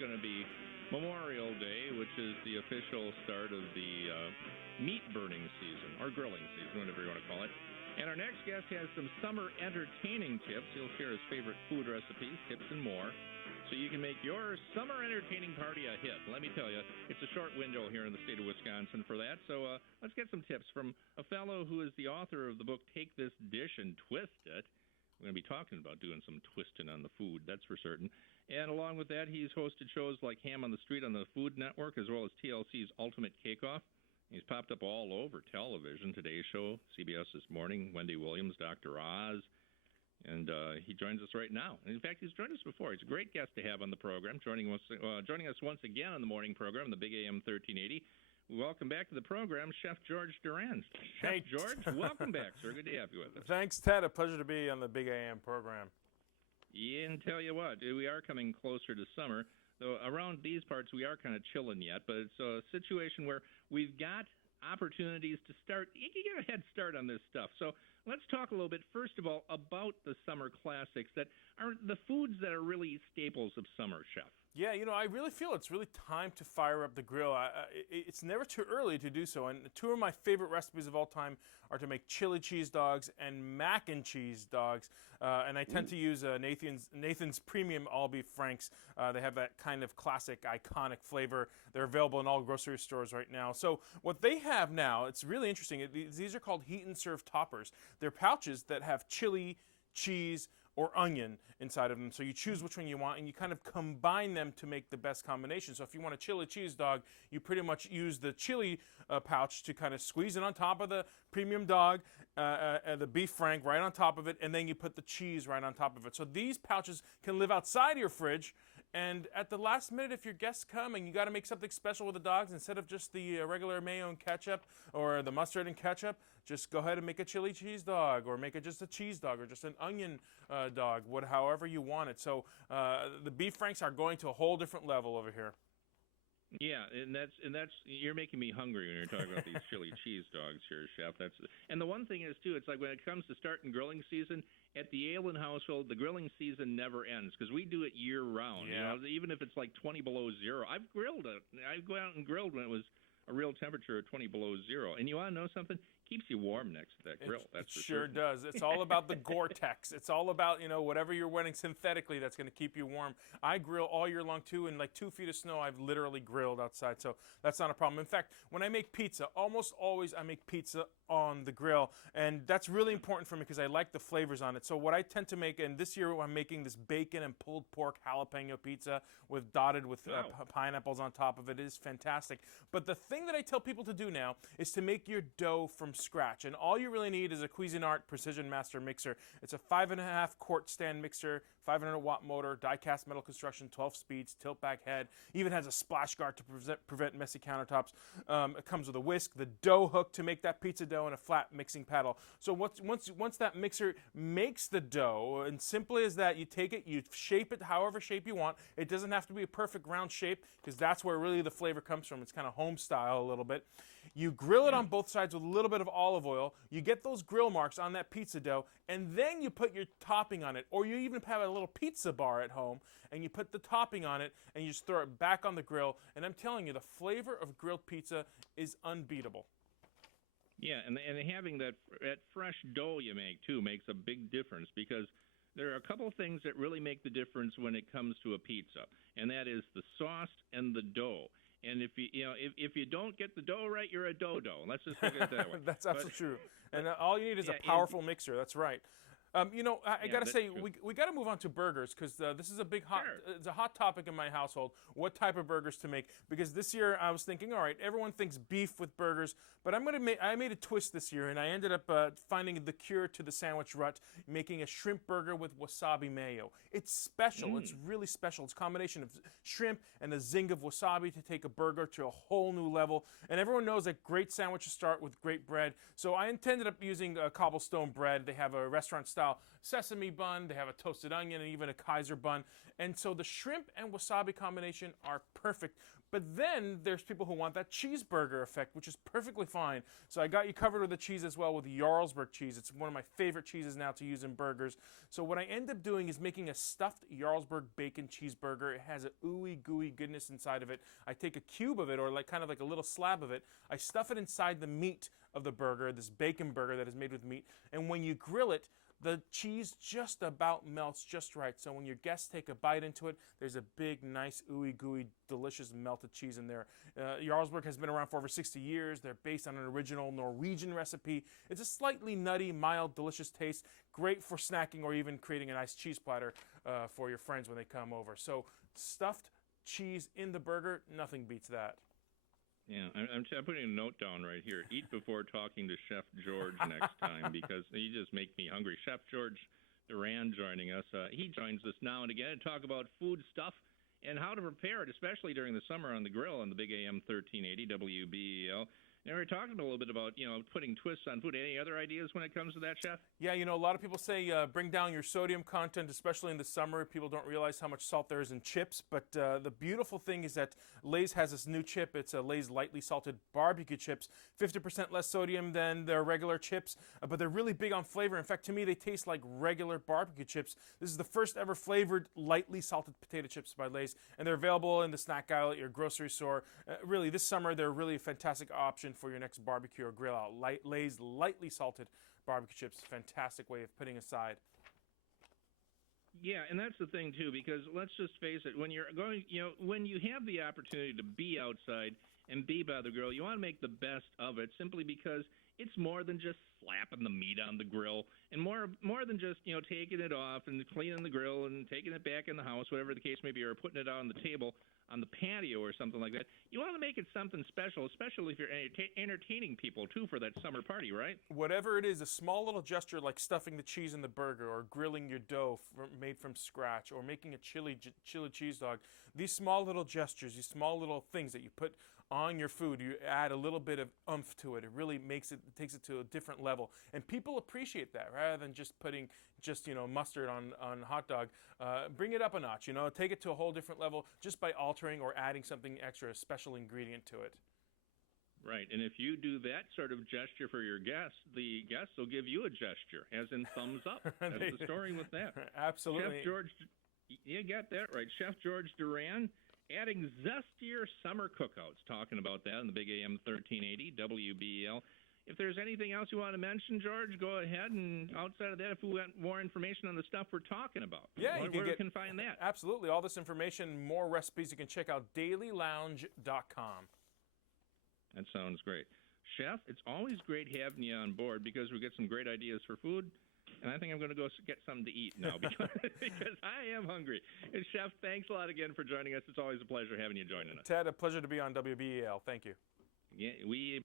going to be Memorial Day, which is the official start of the meat burning season, or grilling season, whatever you want to call it. And our next guest has some summer entertaining tips. He'll share his favorite food recipes, tips, and more, so you can make your summer entertaining party a hit. Let me tell you, it's a short window here in the state of Wisconsin for that. So let's get some tips from a fellow who is the author of the book, Take This Dish and Twist It. We're going to be talking about doing some twisting on the food, that's for certain. And along with that, he's hosted shows like Ham on the Street on the Food Network, as well as TLC's Ultimate Cake-Off. He's popped up all over television, Today's Show, CBS This Morning, Wendy Williams, Dr. Oz, and he joins us right now. And in fact, he's joined us before. He's a great guest to have on the program, joining us once again on the morning program, the Big AM 1380. Welcome back to the program, Chef George Duran. Chef George, welcome back, sir. Good to have you with us. Thanks, Ted. A pleasure to be on the Big AM program. Yeah, and tell you what, we are coming closer to summer. So around these parts, we are kind of chilling yet, but it's a situation where we've got opportunities to start. You can get a head start on this stuff. So let's talk a little bit, first of all, about the summer classics that are the foods that are really staples of summer, Chef. Yeah, I really feel it's really time to fire up the grill. It's never too early to do so. And two of my favorite recipes of all time are to make chili cheese dogs and mac and cheese dogs. And I tend to use Nathan's Premium All Beef Franks. They have that kind of classic, iconic flavor. They're available in all grocery stores right now. So what they have now, it's really interesting. These are called heat and serve toppers. They're pouches that have chili, cheese, or onion inside of them. So you choose which one you want, and you kind of combine them to make the best combination. So if you want a chili cheese dog, you pretty much use the chili pouch to kind of squeeze it on top of the premium dog, the beef frank right on top of it, and then you put the cheese right on top of it. So these pouches can live outside your fridge, and at the last minute, if your guests come and you got to make something special with the dogs, instead of just the regular mayo and ketchup or the mustard and ketchup, just go ahead and make a chili cheese dog, or make it just a cheese dog, or just an onion dog, however you want it. So the beef franks are going to a whole different level over here. Yeah, and that's you're making me hungry when you're talking about these chili cheese dogs here, Chef. And the one thing is too, it's like when it comes to starting grilling season at the Aylen household, the grilling season never ends because we do it year round. Yeah. Even if it's like 20 below zero, I've grilled it. I go out and grilled when it was a real temperature of 20 below zero. And you want to know something? Keeps you warm next to that grill. It sure does. It's all about the Gore-Tex. It's all about, whatever you're wearing synthetically that's going to keep you warm. I grill all year long, too. In like 2 feet of snow, I've literally grilled outside, so that's not a problem. In fact, when I make pizza, almost always I make pizza on the grill, and that's really important for me because I like the flavors on it. So what I tend to make, and this year I'm making this bacon and pulled pork jalapeno pizza dotted with pineapples on top of it. It is fantastic. But the thing that I tell people to do now is to make your dough from scratch, and all you really need is a Cuisinart Precision Master mixer. It's a 5.5 quart stand mixer, 500 watt motor, die-cast metal construction, 12 speeds, tilt-back head. Even has a splash guard to prevent messy countertops. It comes with a whisk, the dough hook to make that pizza dough, and a flat mixing paddle. So once that mixer makes the dough, and simply as that, you take it, you shape it however shape you want. It doesn't have to be a perfect round shape because that's where really the flavor comes from. It's kind of home style a little bit. You grill it on both sides with a little bit of olive oil. You get those grill marks on that pizza dough, and then you put your topping on it. Or you even have a little pizza bar at home, and you put the topping on it, and you just throw it back on the grill. And I'm telling you, the flavor of grilled pizza is unbeatable. Yeah, and having that fresh dough you make, too, makes a big difference because there are a couple things that really make the difference when it comes to a pizza, and that is the sauce and the dough. And if you don't get the dough right, you're a dodo. Let's just look at it that way. That's absolutely true. And all you need is a powerful mixer. That's right. I got to say, we got to move on to burgers because this is a it's a hot topic in my household, what type of burgers to make. Because this year I was thinking, all right, everyone thinks beef with burgers, but I made a twist this year, and I ended up finding the cure to the sandwich rut, making a shrimp burger with wasabi mayo. It's special. It's really special. It's a combination of shrimp and a zing of wasabi to take a burger to a whole new level. And everyone knows that great sandwiches start with great bread. So I ended up using cobblestone bread. They have a restaurant style style sesame bun. They have a toasted onion and even a Kaiser bun. And so the shrimp and wasabi combination are perfect. But then there's people who want that cheeseburger effect, which is perfectly fine. So I got you covered with the cheese as well with the Jarlsberg cheese. It's one of my favorite cheeses now to use in burgers. So what I end up doing is making a stuffed Jarlsberg bacon cheeseburger. It has a ooey gooey goodness inside of it. I take a cube of it, or kind of like a little slab of it. I stuff it inside the meat of the burger, this bacon burger that is made with meat. And when you grill it, the cheese just about melts just right. So when your guests take a bite into it, there's a big, nice, ooey gooey, delicious melted cheese in there. Jarlsberg has been around for over 60 years. They're based on an original Norwegian recipe. It's a slightly nutty, mild, delicious taste. Great for snacking or even creating a nice cheese platter for your friends when they come over. So stuffed cheese in the burger, nothing beats that. Yeah, I'm putting a note down right here. Eat before talking to Chef George next time, because you just make me hungry. Chef George Duran joining us. He joins us now and again to talk about food stuff and how to prepare it, especially during the summer on the grill on the big AM 1380 WBEL. And we were talking a little bit about, putting twists on food. Any other ideas when it comes to that, Chef? Yeah, a lot of people say bring down your sodium content, especially in the summer. People don't realize how much salt there is in chips. But the beautiful thing is that Lay's has this new chip. It's a Lay's lightly salted barbecue chips, 50% less sodium than their regular chips, but they're really big on flavor. In fact, to me, they taste like regular barbecue chips. This is the first ever flavored lightly salted potato chips by Lay's, and they're available in the snack aisle at your grocery store. Really, this summer, they're really a fantastic option for your next barbecue or grill out. Lay's lightly salted barbecue chips, fantastic way of putting aside. Yeah, and that's the thing too, because let's just face it, when you're going, when you have the opportunity to be outside and be by the grill, you want to make the best of it, simply because it's more than just slapping the meat on the grill, and more than just taking it off and cleaning the grill and taking it back in the house, whatever the case may be, or putting it out on the table on the patio or something like that. You want to make it something special, especially if you're entertaining people too for that summer party, right? Whatever it is, a small little gesture like stuffing the cheese in the burger, or grilling your dough made from scratch, or making a chili cheese dog. These small little gestures, these small little things that you put on your food, you add a little bit of oomph to it. It really takes it to a different level, and people appreciate that rather than just putting mustard on hot dog. Bring it up a notch. Take it to a whole different level just by altering or adding something extra, a special ingredient to it. Right, and if you do that sort of gesture for your guests, the guests will give you a gesture, as in thumbs up. That's the story with that. Absolutely. Chef George, you got that right. Chef George Duran, adding zest to your summer cookouts. Talking about that on the big AM 1380 WBEL. If there's anything else you want to mention, George, go ahead. And outside of that, if we want more information on the stuff we're talking about, yeah, where can find that? Absolutely. All this information, more recipes, you can check out dailylounge.com. That sounds great. Chef, it's always great having you on board, because we get some great ideas for food. And I think I'm going to go get something to eat now because I am hungry. And Chef, thanks a lot again for joining us. It's always a pleasure having you joining us. Ted, a pleasure to be on WBEL. Thank you. Yeah, we